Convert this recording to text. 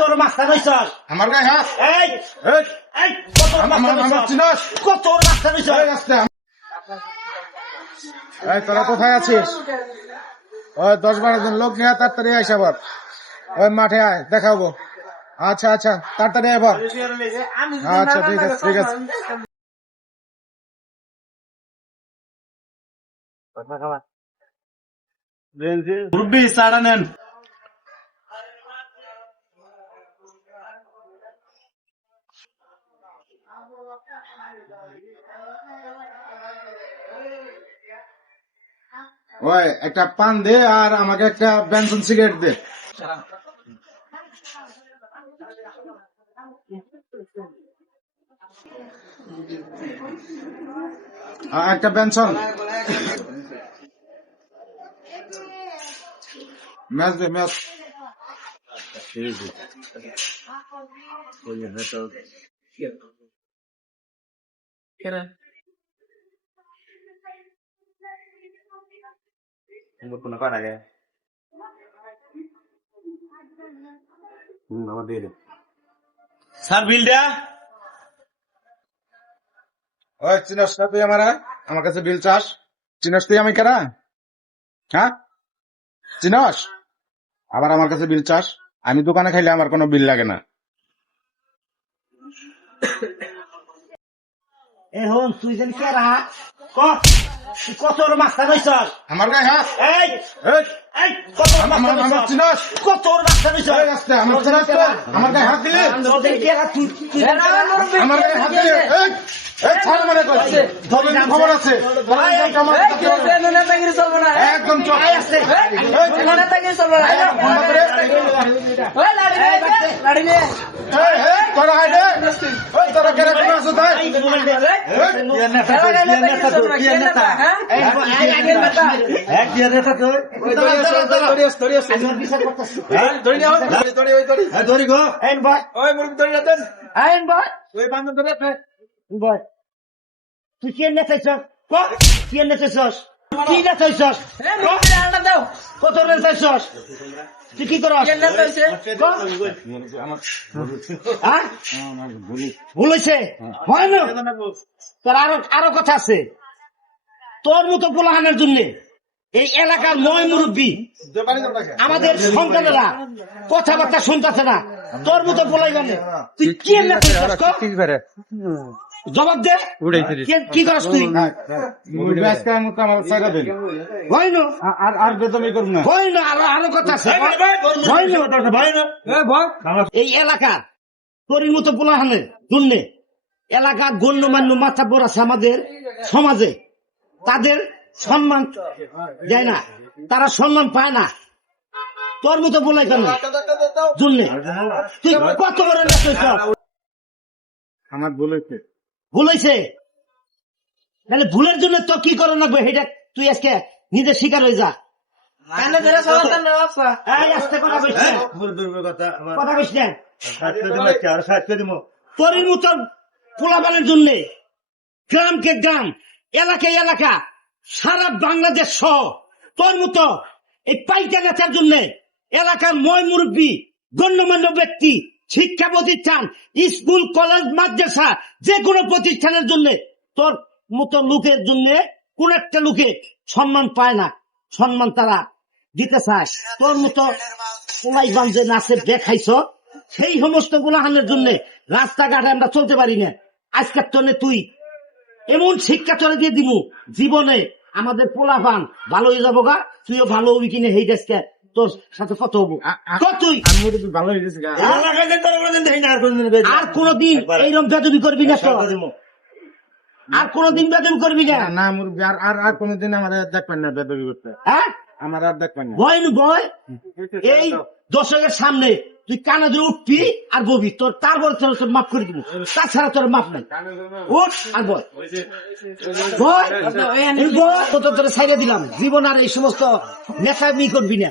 কত মাস্টার হইছস আমার গায়ে হাত এই এই এই কত মাস্টার আমার হইছস চিনস কত মাস্টার হইছস এই আস্তে এই তোরা কোথায় আছিস ওই 10-12 জন লোক নিয়ে তাড়াতাড়ি আইস আবার ওই মাঠে আয় দেখাবো আচ্ছা আচ্ছা তাড়াতাড়ি আবার আচ্ছা ঠিক আছে ঠিক আছে মুরব্বি চাড়া নেন ওই একটা পান দে আর আমাকে একটা বেনসন সিগারেট দে একটা বেনসন ম্যাচ দে ম্যাচ স্যার বিলটা ওই চিনস না তুই আমার কাছে বিল চাস চিনস তুই আমি কেনা হ্যাঁ চিনস আবার আমার কাছে বিল চাস আমি দোকানে খাইলে আমার কোনো বিল লাগে না এখন তুই যেন কে রাহা কত মাস্টার হইছস আমার গায়ে হাত এই এই এই কত আমার মাস্টার চিনস কত মাস্টার হইছস এই আস্তে আমার চিনস তো আমার গায়ে হাত দিলে আমার গায়ে হাত দিলে এই এই ছাড় মানে কই তবে খবর আছে একদম চল তোরা হাইডে তোরা কেন কোন আছো তাই ধরি গো তুই কে নেতাইছস কে নেতাইছস কি নেতাইছস কত নেতাইছস তুই কি করস ভুল হয়েছে হয় না তোর আরো কথা আছে তোর মতো পোলাহানের জন্য এই এলাকার 9 মুরব্বী আমাদের সন্তানেরা কথাবার্তা শুনতেছে না তোর মতো পোলাই মানে তুই কি জবাব দে কি করস তুই হয় না আর বেতনই করব না হয় না আরো কথা আছে এই এলাকা তোর মতো পোলাহানের জন্য এলাকার গণ্যমান্য মাথাব্বর আছে আমাদের সমাজে তাদের সম্মান দেয় না তারা সম্মান পায় না তোর মতো বলে কেন জন্য তুই কত বড় আমার বলেছে ভুল হয়েছে তাহলে ভুলের জন্য তো কি করে লাগবে সেটা তুই আজকে নিজে শিকার হয়ে যা কথা কইস না তোর মতো পোলাপানের জন্য গ্রামকে গ্রাম এলাকায় এলাকা সারা বাংলাদেশ সহ তোর মতো এই পাইকা নেতার জন্য এলাকার 9 মুরব্বী গণ্যমান্য ব্যক্তি শিক্ষা প্রতিষ্ঠান স্কুল কলেজ মাদ্রাসা যে কোনো প্রতিষ্ঠানের জন্য তোর মতো লোকের জন্য কোন একটা লোকে সম্মান পায় না সম্মান তারা দিতে চায় তোর মতো পোলাই বান্ধে নাচে দেখাইছ সেই সমস্ত গোলাহানের জন্য রাস্তাঘাটে আমরা চলতে পারি না আজকের জন্য তুই এমন শিক্ষা চলে দিয়ে দিব জীবনে আমাদের পোলাপান ভালো হয়ে যাবো গা তুইও ভালো হবি কিনে হেই দেশকে তোর সাথে কত হবো তুই ভালো হয়ে গেছে আর কোনদিন এইরকম বেদবি করবি না তো আর কোনদিন বেদবি করবি না না মুরব্বী আর কোনদিন আমার দেখবেন না বেদবি করতে হ্যাঁ আমার আর দেখবেন না ভয় নু ভয় এই দর্শকের সামনে তুই কানা ধরে উঠবি আর ববি তোর তারপর তোর মাফ করে দিব তাছাড়া তোর মাফ নাই উঠ আর বয় ভয় তোর সাইডে দিলাম জীবন আর এই সমস্ত নেশামি করবি না